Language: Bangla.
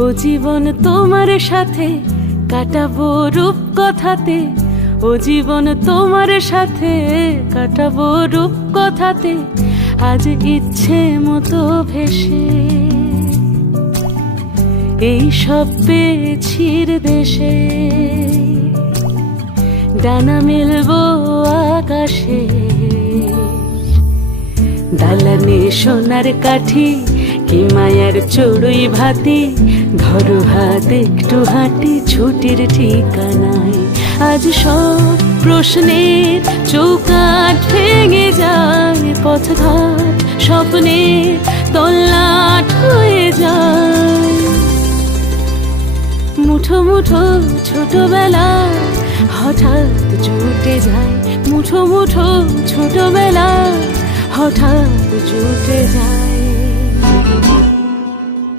ও জীবন তোমার সাথে কাটাবো রূপ কথাতে, ও জীবন তোমার সাথে কাটাবো রূপ কথাতে, আজ ইচ্ছে মতো ভেসে এই সব পেয়েছির দেশে। ডানা মেলবো আকাশে, দালানে সোনার কাঠি, কি মায়ার চড়ুই ভাতি, ধরো হাত একটু হাঁটি ছুটির ঠিকানায়। আজ সব প্রশ্নের চৌকাঠ ভেঙে যায়, পথঘাট স্বপ্নের তল্লাট হয়ে যায়। মুঠো মুঠো ছোটবেলা হঠাৎ জুটে যায়, মুঠো মুঠো ছোটবেলা হঠাৎ জুটে যায়।